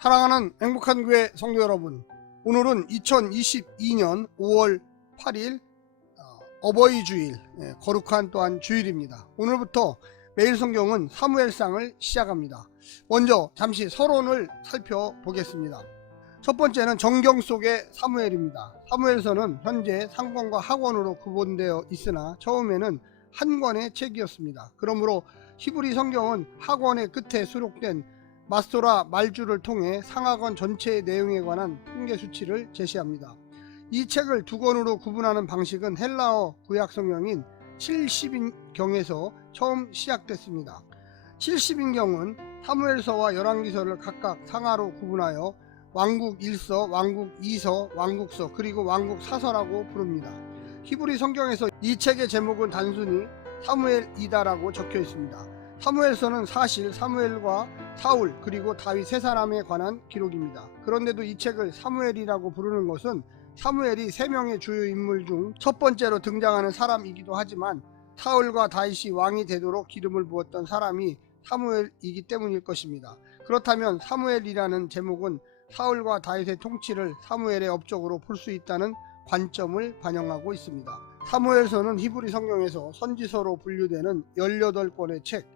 사랑하는 행복한 교회 성도 여러분, 오늘은 2022년 5월 8일 어버이 주일, 거룩한 또한 주일입니다. 오늘부터 매일 성경은 사무엘상을 시작합니다. 먼저 잠시 서론을 살펴보겠습니다. 첫 번째는 정경 속의 사무엘입니다. 사무엘서는 현재 상권과 하권으로 구분되어 있으나 처음에는 한 권의 책이었습니다. 그러므로 히브리 성경은 하권의 끝에 수록된 마스토라 말주를 통해 상하권 전체의 내용에 관한 통계 수치를 제시합니다. 이 책을 두 권으로 구분하는 방식은 헬라어 구약 성경인 70인경에서 처음 시작됐습니다. 70인경은 사무엘서와 열왕기서를 각각 상하로 구분하여 왕국 1서, 왕국 2서, 왕국서, 그리고 왕국 사서라고 부릅니다. 히브리 성경에서 이 책의 제목은 단순히 사무엘이다라고 적혀 있습니다. 사무엘서는 사실 사무엘과 사울 그리고 다윗 세 사람에 관한 기록입니다. 그런데도 이 책을 사무엘이라고 부르는 것은 사무엘이 세 명의 주요 인물 중 첫 번째로 등장하는 사람이기도 하지만 사울과 다윗이 왕이 되도록 기름을 부었던 사람이 사무엘이기 때문일 것입니다. 그렇다면 사무엘이라는 제목은 사울과 다윗의 통치를 사무엘의 업적으로 볼 수 있다는 관점을 반영하고 있습니다. 사무엘서는 히브리 성경에서 선지서로 분류되는 18권의 책,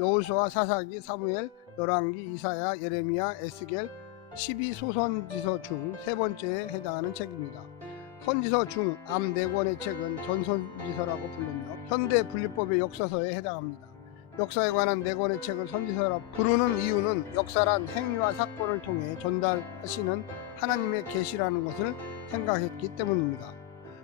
여호수아, 사사기, 사무엘, 열왕기, 이사야, 예레미야, 에스겔, 12소선지서 중 세 번째에 해당하는 책입니다. 선지서 중 앞 4권의 책은 전선지서라고 부르며 현대 분류법의 역사서에 해당합니다. 역사에 관한 4권의 책을 선지서라 부르는 이유는 역사란 행위와 사건을 통해 전달하시는 하나님의 계시라는 것을 생각했기 때문입니다.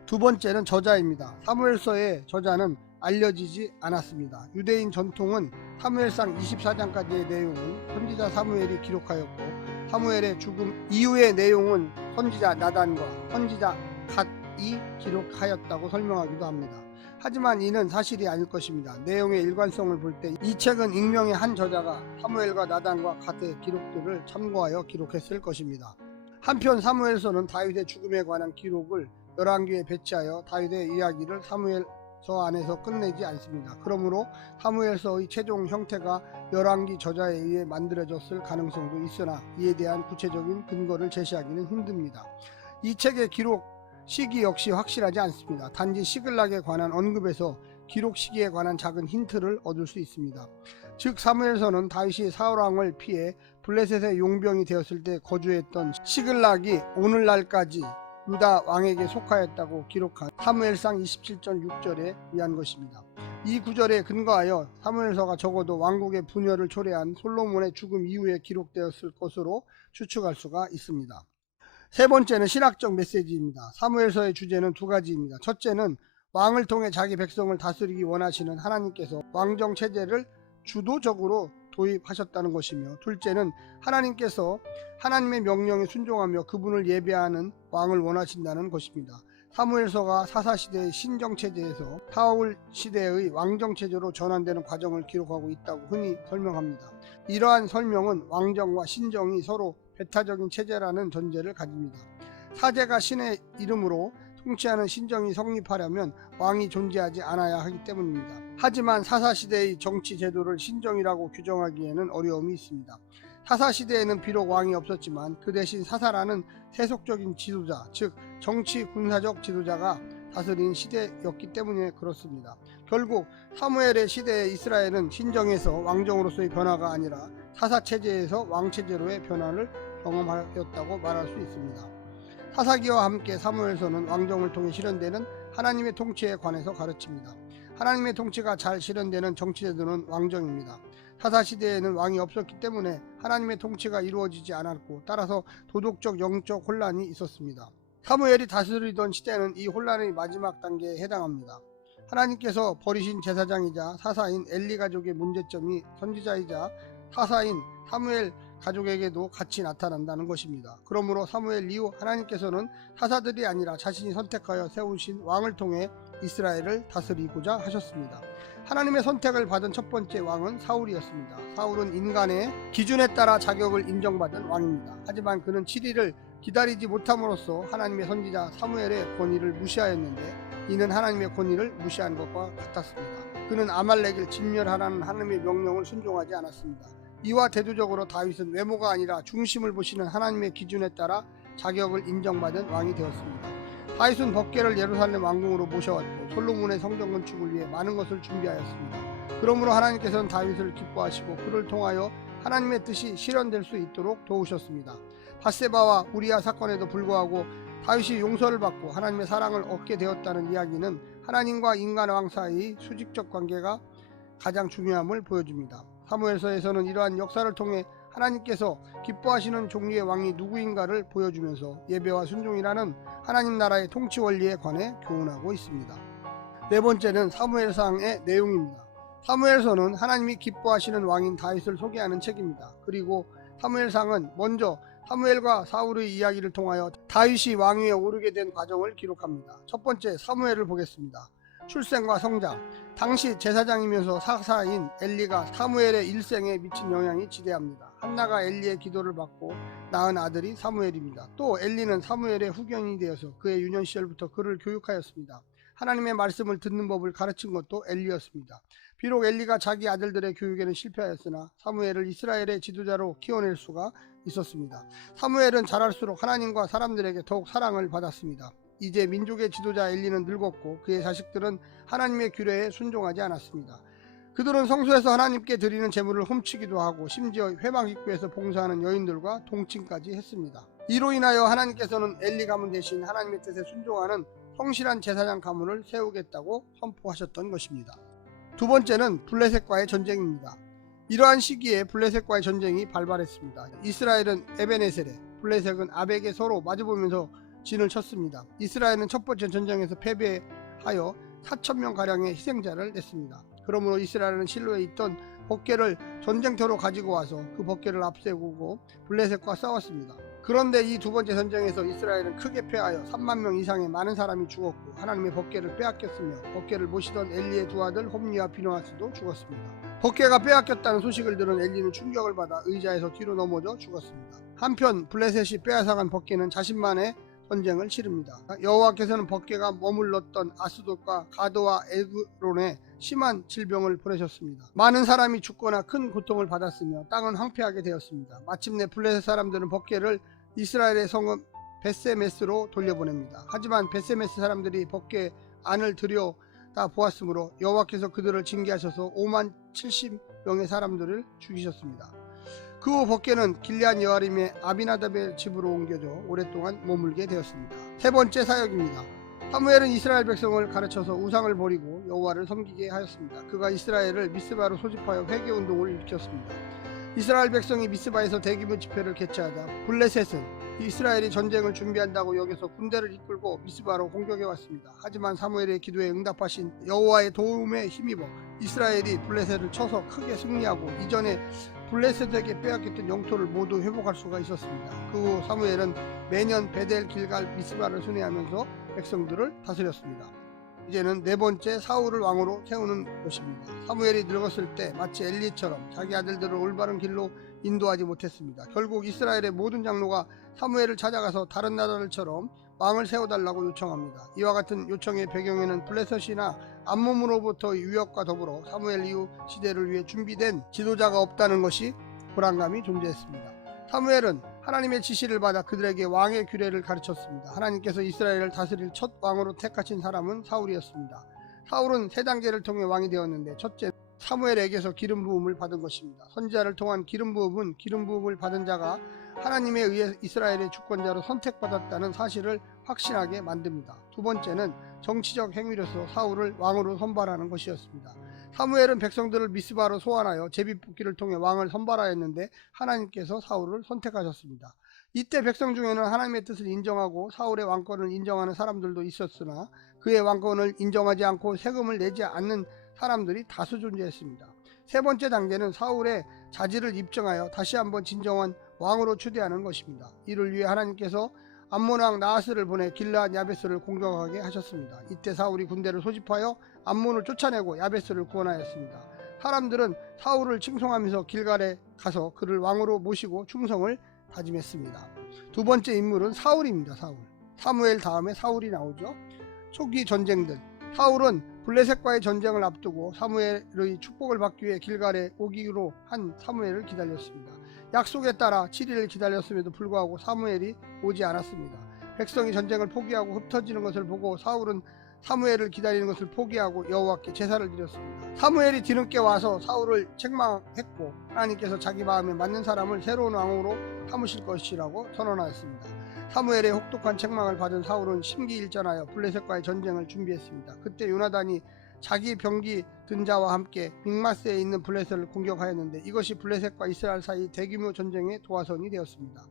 두 번째는 저자입니다. 사무엘서의 저자는 알려지지 않았습니다. 유대인 전통은 사무엘상 24장까지의 내용은 선지자 사무엘이 기록하였고 사무엘의 죽음 이후의 내용은 선지자 나단과 선지자 갓이 기록하였다고 설명하기도 합니다. 하지만 이는 사실이 아닐 것입니다. 내용의 일관성을 볼 때 이 책은 익명의 한 저자가 사무엘과 나단과 갓의 기록들을 참고하여 기록했을 것입니다. 한편 사무엘서는 다윗의 죽음에 관한 기록을 열왕기에 배치하여 다윗의 이야기를 사무엘서 안에서 끝내지 않습니다. 그러므로 사무엘서의 최종 형태가 열왕기 저자에 의해 만들어졌을 가능성도 있으나 이에 대한 구체적인 근거를 제시하기는 힘듭니다. 이 책의 기록 시기 역시 확실하지 않습니다. 단지 시글락에 관한 언급에서 기록 시기에 관한 작은 힌트를 얻을 수 있습니다. 즉 사무엘서는 다윗이 사울왕을 피해 블레셋의 용병이 되었을 때 거주했던 시글락이 오늘날까지 유다 왕에게 속하였다고 기록한 사무엘상 27장 6절에 의한 것입니다. 이 구절에 근거하여 사무엘서가 적어도 왕국의 분열을 초래한 솔로몬의 죽음 이후에 기록되었을 것으로 추측할 수가 있습니다. 세 번째는 신학적 메시지입니다. 사무엘서의 주제는 두 가지입니다. 첫째는 왕을 통해 자기 백성을 다스리기 원하시는 하나님께서 왕정 체제를 주도적으로 도입하셨다는 것이며, 둘째는 하나님께서 하나님의 명령에 순종하며 그분을 예배하는 왕을 원하신다는 것입니다. 사무엘서가 사사시대의 신정체제에서 사울 시대의 왕정체제로 전환되는 과정을 기록하고 있다고 흔히 설명합니다. 이러한 설명은 왕정과 신정이 서로 배타적인 체제라는 전제를 가집니다. 사제가 신의 이름으로 통치하는 신정이 성립하려면 왕이 존재하지 않아야 하기 때문입니다. 하지만 사사시대의 정치 제도를 신정이라고 규정하기에는 어려움이 있습니다. 사사시대에는 비록 왕이 없었지만 그 대신 사사라는 세속적인 지도자, 즉 정치 군사적 지도자가 다스린 시대였기 때문에 그렇습니다. 결국 사무엘의 시대의 이스라엘은 신정에서 왕정으로서의 변화가 아니라 사사체제에서 왕체제로의 변화를 경험하였다고 말할 수 있습니다. 사사기와 함께 사무엘서는 왕정을 통해 실현되는 하나님의 통치에 관해서 가르칩니다. 하나님의 통치가 잘 실현되는 정치제도는 왕정입니다. 사사시대에는 왕이 없었기 때문에 하나님의 통치가 이루어지지 않았고 따라서 도덕적 영적 혼란이 있었습니다. 사무엘이 다스리던 시대는 이 혼란의 마지막 단계에 해당합니다. 하나님께서 버리신 제사장이자 사사인 엘리 가족의 문제점이 선지자이자 사사인 사무엘 가족에게도 같이 나타난다는 것입니다. 그러므로 사무엘 이후 하나님께서는 사사들이 아니라 자신이 선택하여 세우신 왕을 통해 이스라엘을 다스리고자 하셨습니다. 하나님의 선택을 받은 첫 번째 왕은 사울이었습니다. 사울은 인간의 기준에 따라 자격을 인정받은 왕입니다. 하지만 그는 7일을 기다리지 못함으로써 하나님의 선지자 사무엘의 권위를 무시하였는데 이는 하나님의 권위를 무시한 것과 같았습니다. 그는 아말렉을 진멸하라는 하나님의 명령을 순종하지 않았습니다. 이와 대조적으로 다윗은 외모가 아니라 중심을 보시는 하나님의 기준에 따라 자격을 인정받은 왕이 되었습니다. 다윗은 법궤를 예루살렘 왕궁으로 모셔왔고 솔로몬의 성전 건축을 위해 많은 것을 준비하였습니다. 그러므로 하나님께서는 다윗을 기뻐하시고 그를 통하여 하나님의 뜻이 실현될 수 있도록 도우셨습니다. 밧세바와 우리아 사건에도 불구하고 다윗이 용서를 받고 하나님의 사랑을 얻게 되었다는 이야기는 하나님과 인간 왕 사이의 수직적 관계가 가장 중요함을 보여줍니다. 사무엘서에서는 이러한 역사를 통해 하나님께서 기뻐하시는 종류의 왕이 누구인가를 보여주면서 예배와 순종이라는 하나님 나라의 통치 원리에 관해 교훈하고 있습니다. 네 번째는 사무엘상의 내용입니다. 사무엘서는 하나님이 기뻐하시는 왕인 다윗을 소개하는 책입니다. 그리고 사무엘상은 먼저 사무엘과 사울의 이야기를 통하여 다윗이 왕위에 오르게 된 과정을 기록합니다. 첫 번째, 사무엘을 보겠습니다. 출생과 성장. 당시 제사장이면서 사사인 엘리가 사무엘의 일생에 미친 영향이 지대합니다. 한나가 엘리의 기도를 받고 낳은 아들이 사무엘입니다. 또 엘리는 사무엘의 후견이 되어서 그의 유년 시절부터 그를 교육하였습니다. 하나님의 말씀을 듣는 법을 가르친 것도 엘리였습니다. 비록 엘리가 자기 아들들의 교육에는 실패하였으나 사무엘을 이스라엘의 지도자로 키워낼 수가 있었습니다. 사무엘은 자랄수록 하나님과 사람들에게 더욱 사랑을 받았습니다. 이제 민족의 지도자 엘리는 늙었고 그의 자식들은 하나님의 규례에 순종하지 않았습니다. 그들은 성소에서 하나님께 드리는 제물을 훔치기도 하고 심지어 회막 입구에서 봉사하는 여인들과 동침까지 했습니다. 이로 인하여 하나님께서는 엘리 가문 대신 하나님의 뜻에 순종하는 성실한 제사장 가문을 세우겠다고 선포하셨던 것입니다. 두 번째는 블레셋과의 전쟁입니다. 이러한 시기에 블레셋과의 전쟁이 발발했습니다. 이스라엘은 에베네셀에, 블레셋은 아벡에 서로 마주보면서 진을 쳤습니다. 이스라엘은 첫 번째 전쟁에서 패배하여 4,000명가량의 희생자를 냈습니다. 그러므로 이스라엘은 실로에 있던 법궤를 전쟁터로 가지고 와서 그 법궤를 앞세우고 블레셋과 싸웠습니다. 그런데 이 두 번째 전쟁에서 이스라엘은 크게 패하여 3만 명 이상의 많은 사람이 죽었고 하나님의 법궤를 빼앗겼으며 법궤를 모시던 엘리의 두 아들 홈리와 비느하스도 죽었습니다. 법궤가 빼앗겼다는 소식을 들은 엘리는 충격을 받아 의자에서 뒤로 넘어져 죽었습니다. 한편 블레셋이 빼앗아간 법궤는 자신만의 전쟁을 치릅니다. 여호와께서는 법궤가 머물렀던 아스돗과 가드와 에그론에 심한 질병을 보내셨습니다. 많은 사람이 죽거나 큰 고통을 받았으며 땅은 황폐하게 되었습니다. 마침내 블레셋 사람들은 법궤를 이스라엘의 성읍 벳세메스로 돌려보냅니다. 하지만 벳세메스 사람들이 법궤 안을 들여다 보았으므로 여호와께서 그들을 징계하셔서 5만 70명의 사람들을 죽이셨습니다. 그 후 법궤는 길앗 여아림의 아비나답의 집으로 옮겨져 오랫동안 머물게 되었습니다. 세 번째 사역입니다. 사무엘은 이스라엘 백성을 가르쳐서 우상을 버리고 여호와를 섬기게 하였습니다. 그가 이스라엘을 미스바로 소집하여 회개운동을 일으켰습니다. 이스라엘 백성이 미스바에서 대규모 집회를 개최하자 블레셋은 이스라엘이 전쟁을 준비한다고 여겨서 군대를 이끌고 미스바로 공격해 왔습니다. 하지만 사무엘의 기도에 응답하신 여호와의 도움에 힘입어 이스라엘이 블레셋을 쳐서 크게 승리하고 이전에 블레셋에게 빼앗겼던 영토를 모두 회복할 수가 있었습니다. 그 후 사무엘은 매년 베델, 길갈, 미스바를 순회하면서 백성들을 다스렸습니다. 이제는 네 번째 사울을 왕으로 세우는 것입니다. 사무엘이 늙었을 때 마치 엘리처럼 자기 아들들을 올바른 길로 인도하지 못했습니다. 결국 이스라엘의 모든 장로가 사무엘을 찾아가서 다른 나라들처럼 왕을 세워달라고 요청합니다. 이와 같은 요청의 배경에는 블레셋이나 암몬으로부터의 위협과 더불어 사무엘 이후 시대를 위해 준비된 지도자가 없다는 것이 불안감이 존재했습니다. 사무엘은 하나님의 지시를 받아 그들에게 왕의 규례를 가르쳤습니다. 하나님께서 이스라엘을 다스릴 첫 왕으로 택하신 사람은 사울이었습니다. 사울은 세 단계를 통해 왕이 되었는데 첫째, 사무엘에게서 기름 부음을 받은 것입니다. 선지자를 통한 기름 부음은 기름 부음을 받은 자가 하나님에 의해 이스라엘의 주권자로 선택받았다는 사실을 확신하게 만듭니다. 두 번째는 정치적 행위로서 사울을 왕으로 선발하는 것이었습니다. 사무엘은 백성들을 미스바로 소환하여 제비뽑기를 통해 왕을 선발하였는데 하나님께서 사울을 선택하셨습니다. 이때 백성 중에는 하나님의 뜻을 인정하고 사울의 왕권을 인정하는 사람들도 있었으나 그의 왕권을 인정하지 않고 세금을 내지 않는 사람들이 다수 존재했습니다. 세 번째 단계는 사울의 자질을 입증하여 다시 한번 진정한 왕으로 추대하는 것입니다. 이를 위해 하나님께서 암몬 왕 나하스를 보내 길앗 야베스를 공격하게 하셨습니다. 이때 사울이 군대를 소집하여 암몬을 쫓아내고 야베스를 구원하였습니다. 사람들은 사울을 칭송하면서 길갈에 가서 그를 왕으로 모시고 충성을 다짐했습니다. 두 번째 인물은 사울입니다. 사무엘 다음에 사울이 나오죠. 초기 전쟁들. 사울은 블레셋과의 전쟁을 앞두고 사무엘의 축복을 받기 위해 길갈에 오기로 한 사무엘을 기다렸습니다. 약속에 따라 7일을 기다렸음에도 불구하고 사무엘이 오지 않았습니다. 백성이 전쟁을 포기하고 흩어지는 것을 보고 사울은 사무엘을 기다리는 것을 포기하고 여호와께 제사를 드렸습니다. 사무엘이 뒤늦게 와서 사울을 책망했고 하나님께서 자기 마음에 맞는 사람을 새로운 왕으로 삼으실 것이라고 선언하였습니다. 사무엘의 혹독한 책망을 받은 사울은 심기일전하여 블레셋과의 전쟁을 준비했습니다. 그때 요나단이 자기 병기 든 자와 함께 믹마스에 있는 블레셋을 공격하였는데 이것이 블레셋과 이스라엘 사이 대규모 전쟁의 도화선이 되었습니다.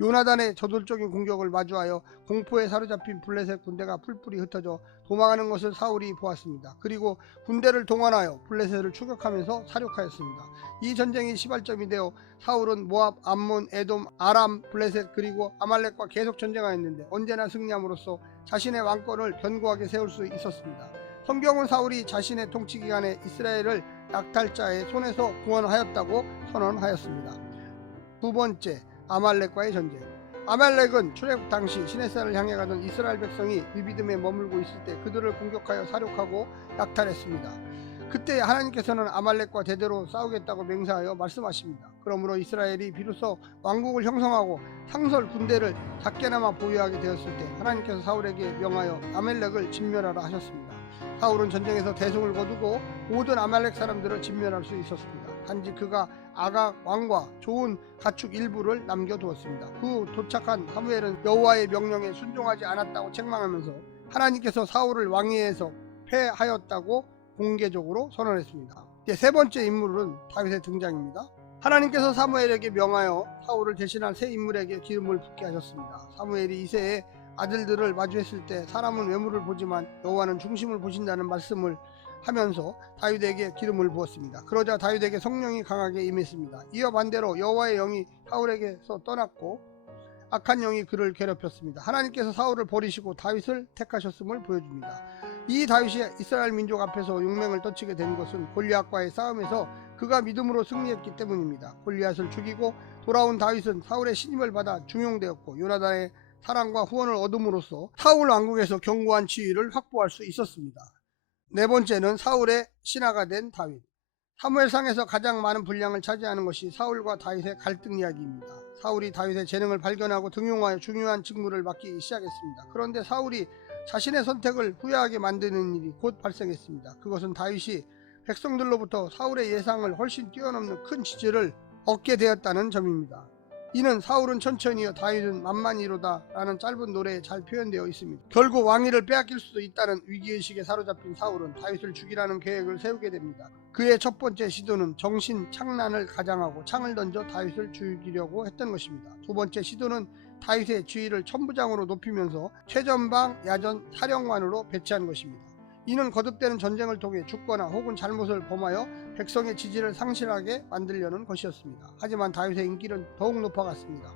요나단의 저돌적인 공격을 마주하여 공포에 사로잡힌 블레셋 군대가 풀뿔이 흩어져 도망하는 것을 사울이 보았습니다. 그리고 군대를 동원하여 블레셋을 추격하면서 사륙하였습니다. 이 전쟁이 시발점이 되어 사울은 모압, 암몬, 에돔, 아람, 블레셋 그리고 아말렉과 계속 전쟁하였는데 언제나 승리함으로써 자신의 왕권을 견고하게 세울 수 있었습니다. 성경은 사울이 자신의 통치 기간에 이스라엘을 약탈자의 손에서 구원하였다고 선언하였습니다. 두 번째, 아말렉과의 전쟁. 아말렉은 출애굽 당시 시내산을 향해 가던 이스라엘 백성이 느비딤에 머물고 있을 때 그들을 공격하여 사륙하고 약탈했습니다. 그때 하나님께서는 아말렉과 대대로 싸우겠다고 맹세하여 말씀하십니다. 그러므로 이스라엘이 비로소 왕국을 형성하고 상설 군대를 작게나마 보유하게 되었을 때 하나님께서 사울에게 명하여 아말렉을 진멸하라 하셨습니다. 사울은 전쟁에서 대승을 거두고 모든 아말렉 사람들을 진멸할 수 있었습니다. 단지 그가 아각 왕과 좋은 가축 일부를 남겨두었습니다. 후 도착한 사무엘은 여호와의 명령에 순종하지 않았다고 책망하면서 하나님께서 사울을 왕위에서 패하였다고 공개적으로 선언했습니다. 세 번째 인물은 다윗의 등장입니다. 하나님께서 사무엘에게 명하여 사울을 대신할 새 인물에게 기름을 붓게 하셨습니다. 사무엘이 이새의 아들들을 마주했을 때 사람은 외모를 보지만 여호와는 중심을 보신다는 말씀을 하면서 다윗에게 기름을 부었습니다. 그러자 다윗에게 성령이 강하게 임했습니다. 이와 반대로 여호와의 영이 사울에게서 떠났고 악한 영이 그를 괴롭혔습니다. 하나님께서 사울을 버리시고 다윗을 택하셨음을 보여줍니다. 이 다윗이 이스라엘 민족 앞에서 용맹을 떨치게 된 것은 골리앗과의 싸움에서 그가 믿음으로 승리했기 때문입니다. 골리앗을 죽이고 돌아온 다윗은 사울의 신임을 받아 중용되었고 요나단의 사랑과 후원을 얻음으로써 사울 왕국에서 견고한 지위를 확보할 수 있었습니다. 네 번째는 사울의 신하가 된 다윗. 사무엘상에서 가장 많은 분량을 차지하는 것이 사울과 다윗의 갈등 이야기입니다. 사울이 다윗의 재능을 발견하고 등용하여 중요한 직무를 맡기 시작했습니다. 그런데 사울이 자신의 선택을 후회하게 만드는 일이 곧 발생했습니다. 그것은 다윗이 백성들로부터 사울의 예상을 훨씬 뛰어넘는 큰 지지를 얻게 되었다는 점입니다. 이는 사울은 천천히요 다윗은 만만히로다 라는 짧은 노래에 잘 표현되어 있습니다. 결국 왕위를 빼앗길 수도 있다는 위기의식에 사로잡힌 사울은 다윗을 죽이라는 계획을 세우게 됩니다. 그의 첫 번째 시도는 정신착란을 가장하고 창을 던져 다윗을 죽이려고 했던 것입니다. 두 번째 시도는 다윗의 지위를 천부장으로 높이면서 최전방 야전 사령관으로 배치한 것입니다. 이는 거듭되는 전쟁을 통해 죽거나 혹은 잘못을 범하여 백성의 지지를 상실하게 만들려는 것이었습니다. 하지만 다윗의 인기는 더욱 높아갔습니다.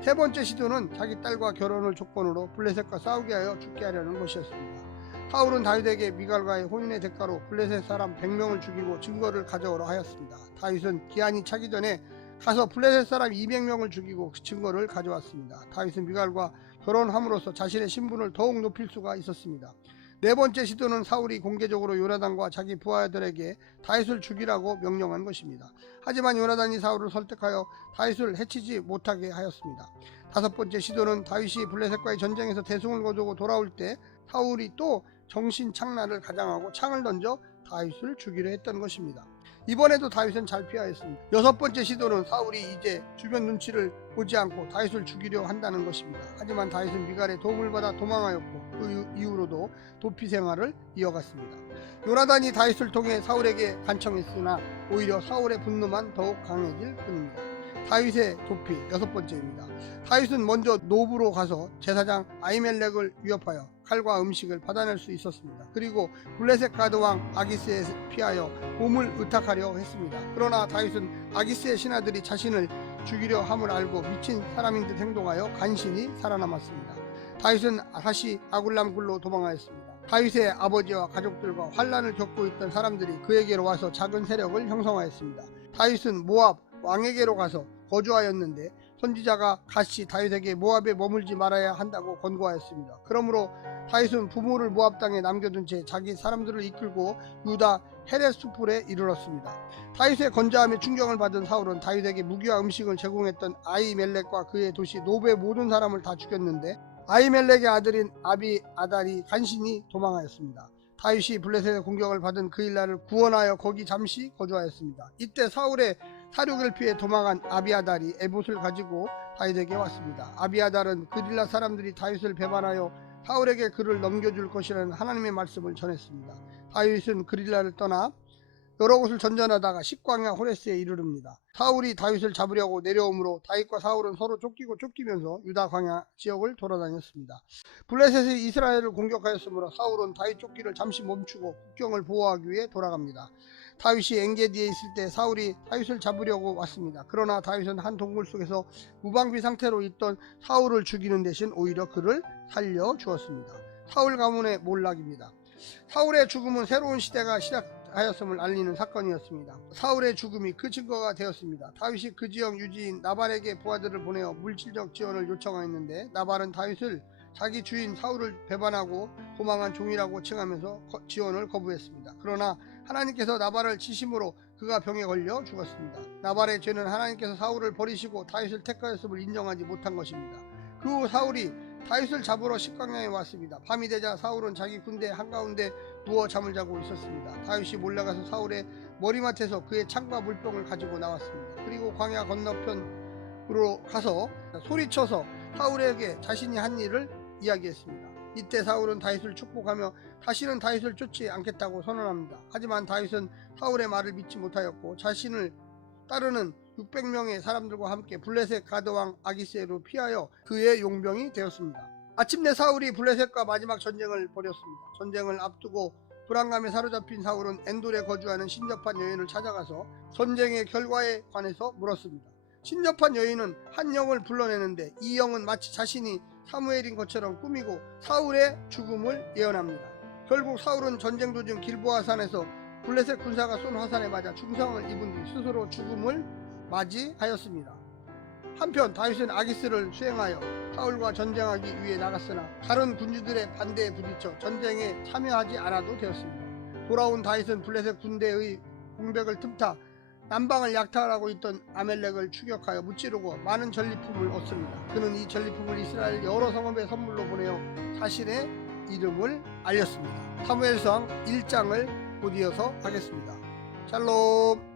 세 번째 시도는 자기 딸과 결혼을 조건으로 블레셋과 싸우게 하여 죽게 하려는 것이었습니다. 사울은 다윗에게 미갈과의 혼인의 대가로 블레셋 사람 100명을 죽이고 증거를 가져오라 하였습니다. 다윗은 기한이 차기 전에 가서 블레셋 사람 200명을 죽이고 그 증거를 가져왔습니다. 다윗은 미갈과 결혼함으로써 자신의 신분을 더욱 높일 수가 있었습니다. 네 번째 시도는 사울이 공개적으로 요나단과 자기 부하들에게 다윗을 죽이라고 명령한 것입니다. 하지만 요나단이 사울을 설득하여 다윗을 해치지 못하게 하였습니다. 다섯 번째 시도는 다윗이 블레셋과의 전쟁에서 대승을 거두고 돌아올 때 사울이 또 정신착란을 가장하고 창을 던져 다윗을 죽이려 했던 것입니다. 이번에도 다윗은 잘 피하였습니다. 여섯 번째 시도는 사울이 이제 주변 눈치를 보지 않고 다윗을 죽이려 한다는 것입니다. 하지만 다윗은 미갈의 도움을 받아 도망하였고 그 이후로도 도피 생활을 이어갔습니다. 요나단이 다윗을 통해 사울에게 간청했으나 오히려 사울의 분노만 더욱 강해질 뿐입니다. 다윗의 도피 여섯 번째입니다. 다윗은 먼저 노브로 가서 제사장 아히멜렉을 위협하여 칼과 음식을 받아낼 수 있었습니다. 그리고 블레셋 가드왕 아기스에 피하여 몸을 의탁하려 했습니다. 그러나 다윗은 아기스의 신하들이 자신을 죽이려 함을 알고 미친 사람인 듯 행동하여 간신히 살아남았습니다. 다윗은 다시 아굴람 굴로 도망하였습니다. 다윗의 아버지와 가족들과 환란을 겪고 있던 사람들이 그에게로 와서 작은 세력을 형성하였습니다. 다윗은 모압 왕에게로 가서 거주하였는데 선지자가 갓이 다윗에게 모압에 머물지 말아야 한다고 권고하였습니다. 그러므로 다윗은 부모를 모압 땅에 남겨둔 채 자기 사람들을 이끌고 유다 헤레스풀에 이르렀습니다. 다윗의 건자함에 충격을 받은 사울은 다윗에게 무기와 음식을 제공했던 아히멜렉과 그의 도시 노베 모든 사람을 다 죽였는데 아히멜렉의 아들인 아비아달이 간신히 도망하였습니다. 다윗이 블레셋의 공격을 받은 그 일날을 구원하여 거기 잠시 거주하였습니다. 이때 사울의 사륙을 피해 도망한 아비아달이 에봇을 가지고 다윗에게 왔습니다. 아비아달은 그릴라 사람들이 다윗을 배반하여 사울에게 그를 넘겨줄 것이라는 하나님의 말씀을 전했습니다. 다윗은 그릴라를 떠나 여러 곳을 전전하다가 식광야 호레스에 이르릅니다. 사울이 다윗을 잡으려고 내려오므로 다윗과 사울은 서로 쫓기면서 유다 광야 지역을 돌아다녔습니다. 블레셋이 이스라엘을 공격하였으므로 사울은 다윗 쫓기를 잠시 멈추고 국경을 보호하기 위해 돌아갑니다. 다윗이 엔게디에 있을 때 사울이 다윗을 잡으려고 왔습니다. 그러나 다윗은 한 동굴 속에서 무방비 상태로 있던 사울을 죽이는 대신 오히려 그를 살려주었습니다. 사울 가문의 몰락입니다. 사울의 죽음은 새로운 시대가 시작하였음을 알리는 사건이었습니다. 사울의 죽음이 그 증거가 되었습니다. 다윗이 그 지역 유지인 나발에게 부하들을 보내어 물질적 지원을 요청하였는데 나발은 다윗을 자기 주인 사울을 배반하고 도망한 종이라고 칭하면서 지원을 거부했습니다. 그러나 하나님께서 나발을 치심으로 그가 병에 걸려 죽었습니다. 나발의 죄는 하나님께서 사울을 버리시고 다윗을 택하였음을 인정하지 못한 것입니다. 그 후 사울이 다윗을 잡으러 식광야에 왔습니다. 밤이 되자 사울은 자기 군대 한가운데 누워 잠을 자고 있었습니다. 다윗이 몰려가서 사울의 머리맡에서 그의 창과 물병을 가지고 나왔습니다. 그리고 광야 건너편으로 가서 소리쳐서 사울에게 자신이 한 일을 이야기했습니다. 이때 사울은 다윗을 축복하며 다시는 다윗을 쫓지 않겠다고 선언합니다. 하지만 다윗은 사울의 말을 믿지 못하였고 자신을 따르는 600명의 사람들과 함께 블레셋 가드왕 아기스로 피하여 그의 용병이 되었습니다. 아침내 사울이 블레셋과 마지막 전쟁을 벌였습니다. 전쟁을 앞두고 불안감에 사로잡힌 사울은 엔돌에 거주하는 신접한 여인을 찾아가서 전쟁의 결과에 관해서 물었습니다. 신접한 여인은 한 영을 불러내는데 이 영은 마치 자신이 사무엘인 것처럼 꾸미고 사울의 죽음을 예언합니다. 결국 사울은 전쟁 도중 길보아산에서 블레셋 군사가 쏜 화살에 맞아 중상을 입은 뒤 스스로 죽음을 맞이하였습니다. 한편 다윗은 아기스를 수행하여 사울과 전쟁하기 위해 나갔으나 다른 군주들의 반대에 부딪혀 전쟁에 참여하지 않아도 되었습니다. 돌아온 다윗은 블레셋 군대의 공백을 틈타 남방을 약탈하고 있던 아멜렉을 추격하여 무찌르고 많은 전리품을 얻습니다. 그는 이 전리품을 이스라엘 여러 성읍에 선물로 보내어 자신의 이름을 알렸습니다. 사무엘상 1장을 곧 이어서 하겠습니다. 샬롬.